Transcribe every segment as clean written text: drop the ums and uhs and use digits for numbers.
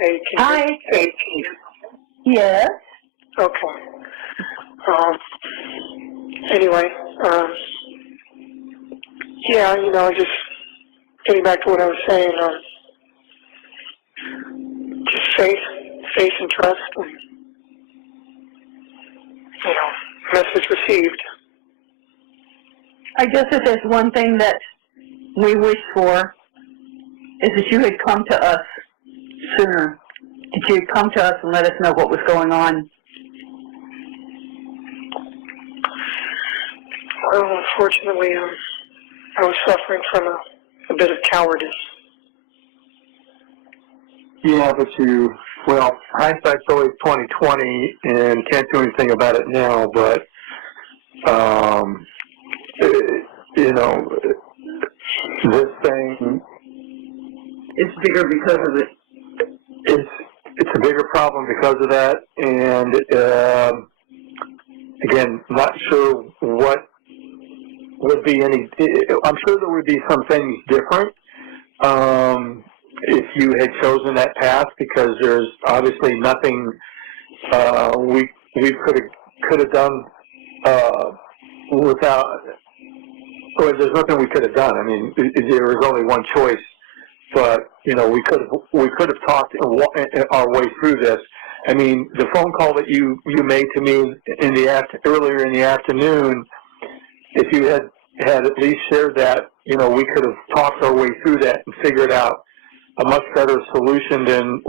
Hey, Hi. hey. Yes. Okay. Anyway, yeah, just getting back to what I was saying, just faith and trust, and, message received. I guess if there's one thing that we wish for is that you had come to us sooner. That you had come to us and let us know what was going on. Well, unfortunately, I was suffering from a bit of cowardice. Yeah, but hindsight's always 20/20, and can't do anything about it now. But this thing It's bigger because of it. It's a bigger problem because of that, and again, not sure what would be any. I'm sure there would be some things different if you had chosen that path, because there's obviously nothing we could have done without. Or there's nothing we could have done. I mean, there was only one choice, but we could have talked our way through this. I mean, the phone call that you made to me earlier in the afternoon, if you had at least shared that, we could have talked our way through that and figured out a much better solution than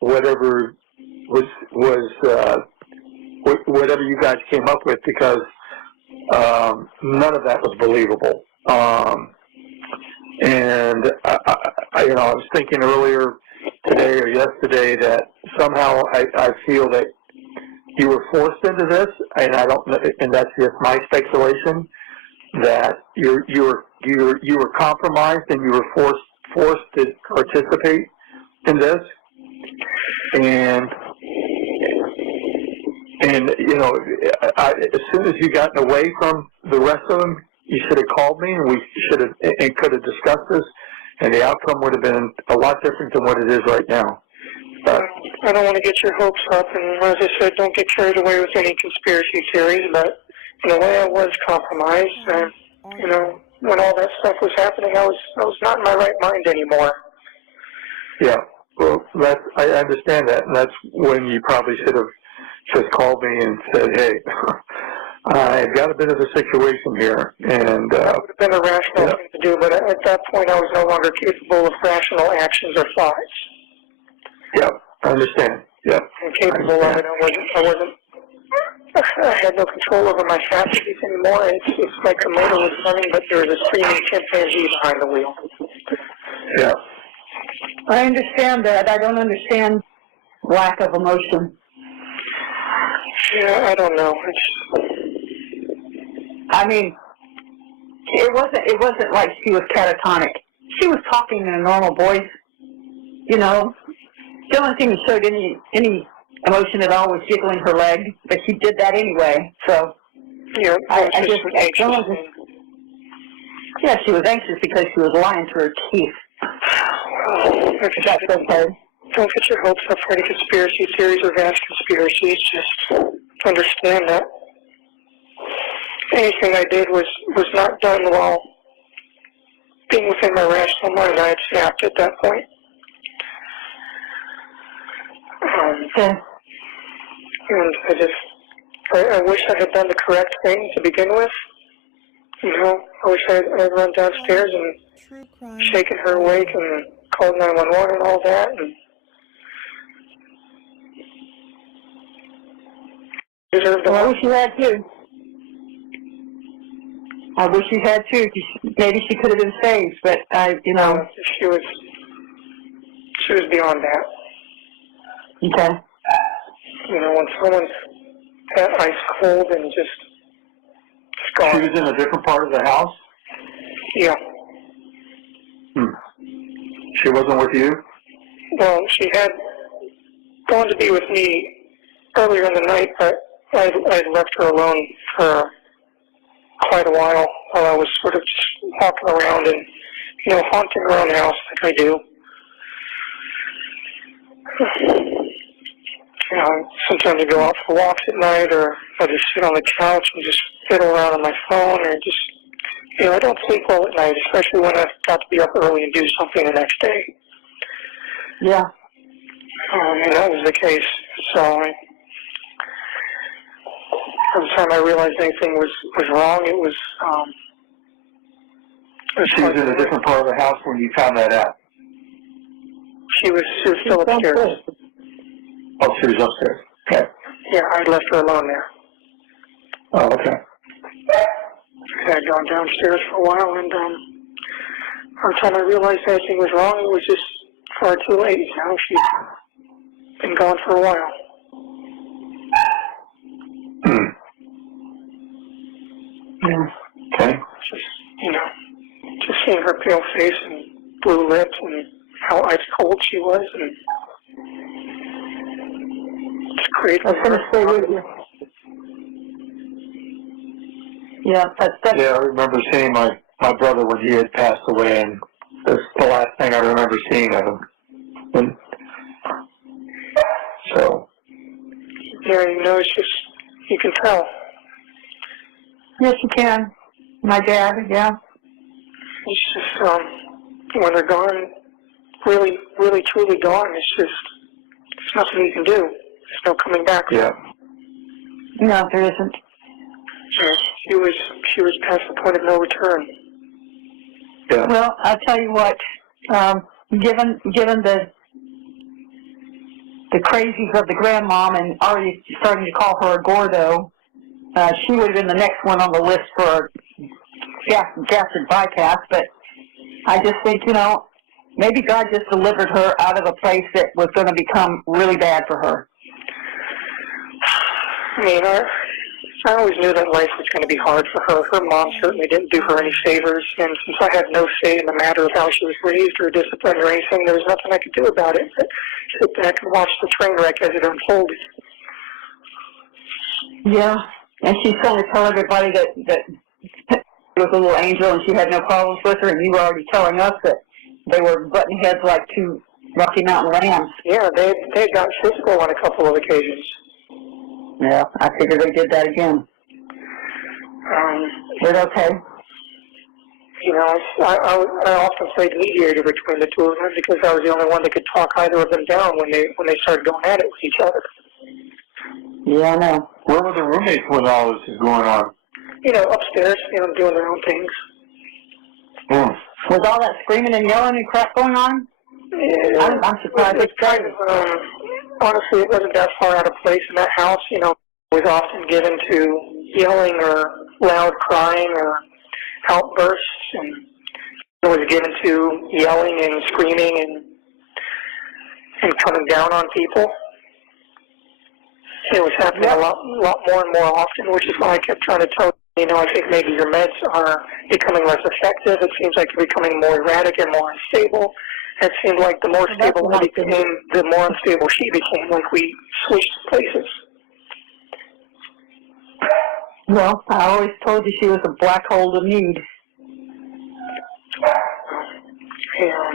whatever whatever you guys came up with, because none of that was believable. And I was thinking earlier today or yesterday that somehow I feel that you were forced into this, and I don't, and that's just my speculation, that you were compromised and you were forced to participate in this, and as soon as you got away from the rest of them, you should have called me, and we should have and could have discussed this, and the outcome would have been a lot different than what it is right now. But I don't want to get your hopes up, and as I said, don't get carried away with any conspiracy theories, but in a way I was compromised, and, when all that stuff was happening, I was not in my right mind anymore. Yeah, well, I understand that, and that's when you probably should have just called me and said, hey, I've got a bit of a situation here. And that would have been a rational thing to do, but at that point I was no longer capable of rational actions or thoughts. Yeah, I understand. Yeah, Incapable of it. I had no control over my faculties anymore. It's like the motor was running, but there was a screaming chimpanzee behind the wheel. Yeah. I understand that. I don't understand lack of emotion. Yeah, I don't know. I mean, it wasn't like she was catatonic. She was talking in a normal voice. The only thing that showed any emotion at all was jiggling her leg, but she did that anyway. So yeah, I she was anxious because she was lying to her teeth. That's okay. Don't get your hopes up for any conspiracy theories or vast conspiracies. Just understand that anything I did was not done while being within my rational mind. I had snapped at that point. Okay. And I wish I had done the correct thing to begin with. I wish I had run downstairs and shaken her awake and called 911 and all that. And I wish you had too. I wish you had too. Maybe she could have been saved, but she was beyond that. Okay. When someone's that ice cold and just gone. She was in a different part of the house? Yeah. She wasn't with you? Well, she had gone to be with me earlier in the night, but I left her alone for quite a while I was sort of just walking around and, haunting around the house like I do. You know, sometimes I go out for walks at night, or I just sit on the couch and just fiddle around on my phone, or just, you know, I don't sleep well at night, especially when I've got to be up early and do something the next day. Yeah. And that was the case. So every time I realized anything was wrong, it was She was in a different part of the house when you found that out. She was still upstairs. Oh, she was upstairs. Okay. Yeah, I left her alone there. Oh, okay. I had gone downstairs for a while, and every time I realized anything was wrong, it was just far too late. You know, she'd been gone for a while. Yeah. Okay. Just, you know, just seeing her pale face and blue lips and how ice cold she was, and it's great. I was going to stay with you. Yeah, that's Yeah, I remember seeing my brother when he had passed away, and that's the last thing I remember seeing of him. And so. Yeah, you know, it's just, you can tell. Yes, you can. My dad, yeah. It's just, when they're gone, really, really, truly gone, it's just, there's nothing you can do. There's no coming back. Yeah. No, there isn't. She was past the point of no return. Yeah. Well, I'll tell you what, given the crazies of the grandmom and already starting to call her a Gordo, she would have been the next one on the list for gastric bypass, but I just think, you know, maybe God just delivered her out of a place that was going to become really bad for her. I mean, I always knew that life was going to be hard for her. Her mom certainly didn't do her any favors, and since I had no say in the matter of how she was raised or disciplined or anything, there was nothing I could do about it but sit back and watch the train wreck as it unfolded. Yeah, and she's trying to tell everybody that she was a little angel and she had no problems with her, and you were already telling us that they were butting heads like two Rocky Mountain lambs. Yeah, they got physical on a couple of occasions. Yeah, I figured they did that again. But okay. You know, I often played mediator between the two of them because I was the only one that could talk either of them down when they started going at it with each other. Yeah, I know. Where were the roommates when all this is going on? You know, upstairs, you know, doing their own things. Was all that screaming and yelling and crap going on? Yeah, I'm surprised. It's kind of, honestly, it wasn't that far out of place in that house. You know, was often given to yelling or loud crying or outbursts, and it was given to yelling and screaming and coming down on people. It was happening a lot more and more often, which is why I kept trying to tell you know, I think maybe your meds are becoming less effective. It seems like you're becoming more erratic and more unstable. It seemed like the more stable I became, the more unstable she became, like we switched places. Well, I always told you she was a black hole of need. Yeah.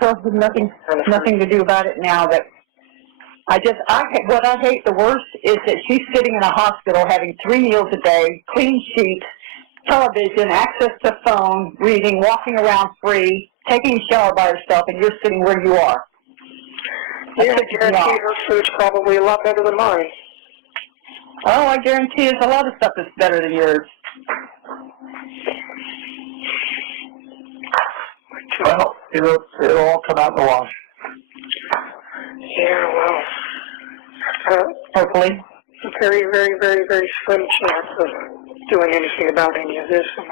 Well, there's nothing to do about it now. But what I hate the worst is that she's sitting in a hospital having 3 meals a day, clean sheets, television, access to phone, reading, walking around free, taking a shower by herself, and you're sitting where you are. Yeah, I guarantee her food's probably a lot better than mine. Oh, I guarantee there's a lot of stuff that's better than yours. Well, it'll all come out in the wash. Yeah, well, hopefully. A very, very, very, very slim chance of doing anything about any of this, and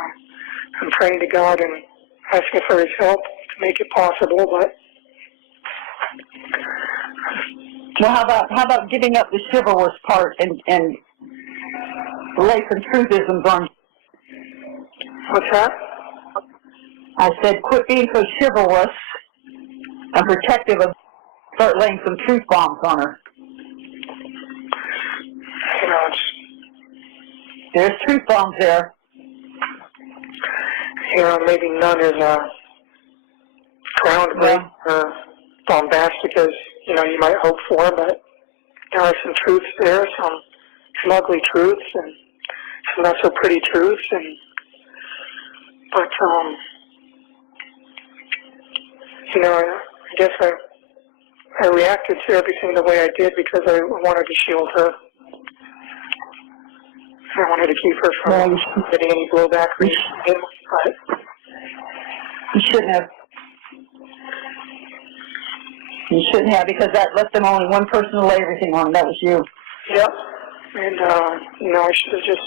I'm praying to God and asking for His help to make it possible. But well, how about giving up the chivalrous part and lay some truthisms on? What's that? I said, quit being so chivalrous and protective of. Start laying some truth bombs on her. You know, there's truth bombs there. You know, maybe none is groundbreaking or bombastic as, you know, you might hope for, but there are some truths there, some ugly truths and some not so pretty truths, but you know, I guess I reacted to everything the way I did because I wanted to shield her. I wanted to keep her from getting any blowback or anything, but you shouldn't have. You shouldn't have, because that left them only one person to lay everything on, and that was you. Yep. And, you know, I should have just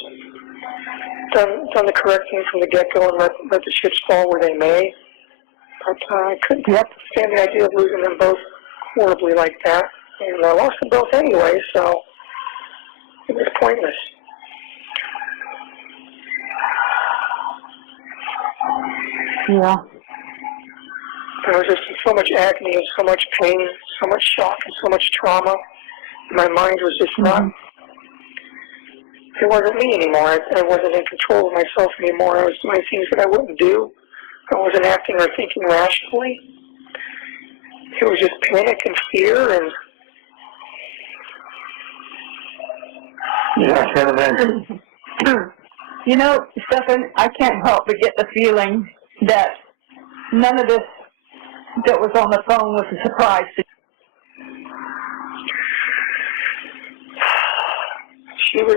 done the correct thing from the get-go and let the chips fall where they may. But I couldn't stand the idea of losing them both horribly like that. And I lost them both anyway, so it was pointless. Yeah. There was just so much agony and so much pain, so much shock and so much trauma. My mind was just not, it wasn't me anymore. I wasn't in control of myself anymore. I was doing things that I wouldn't do. I wasn't acting or thinking rationally. It was just panic and fear and... Yeah, I can't imagine. You know, Stephan, I can't help but get the feeling that none of this that was on the phone was a surprise to you.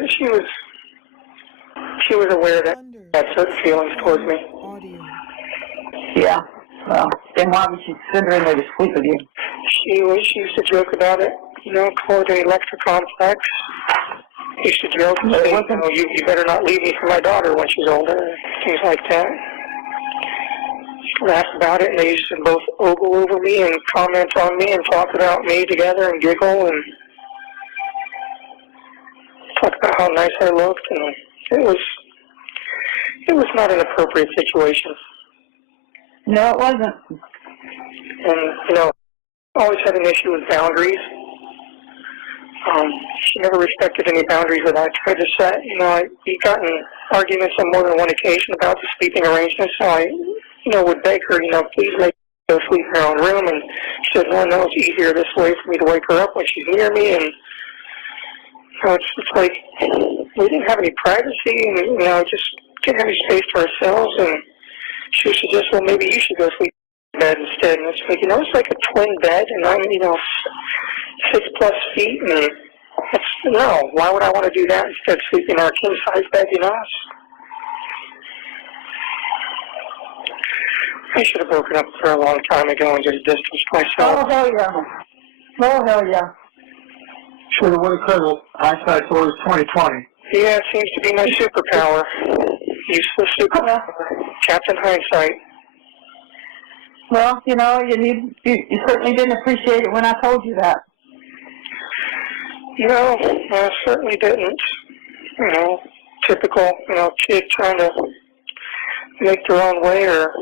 She was aware that I had certain feelings towards me. Yeah. Well, then why would she send her in there to sleep with you? She used to joke about it, you know, call it an electrocomplex. She used to joke and say, you know, you better not leave me for my daughter when she's older, things like that. She'd laugh about it, and they used to both ogle over me and comment on me and talk about me together and giggle and talk about how nice I looked, and it was not an appropriate situation. No, it wasn't. And, you know, I always had an issue with boundaries. She never respected any boundaries that I tried to set. You know, we got in arguments on more than one occasion about the sleeping arrangements, so I, you know, would beg her, you know, please make her go sleep in her own room, and she said, no, it's easier this way for me to wake her up when she's near me, and, you know, it's like, we didn't have any privacy, and, you know, just didn't have any space to ourselves, and she would suggest, well, maybe you should go sleep in bed instead, and it's like, you know, it's like a twin bed, and I'm, you know, 6+ feet, and no, why would I want to do that instead of sleeping in our king-size bed, you know? I should have broken up with her a long time ago and just distanced myself. Oh, hell yeah. Oh, hell yeah. Sure, what occurred? Hindsight's always 20/20. Yeah, it seems to be my superpower. Useless superpower. Captain Hindsight. Well, you know, you certainly didn't appreciate it when I told you that. No, I certainly didn't. You know, typical, you know, kid trying to make their own way or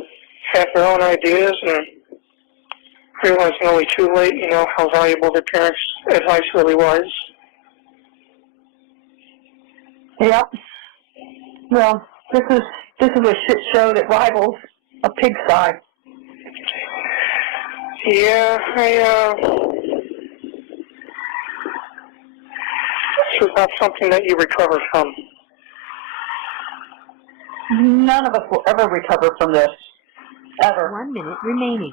have their own ideas and realizing only too late, you know, how valuable their parents' advice really was. Yep. Well, this is a shit show that rivals a pigsty. Yeah, this is not something that you recover from. None of us will ever recover from this. Ever. 1 minute remaining.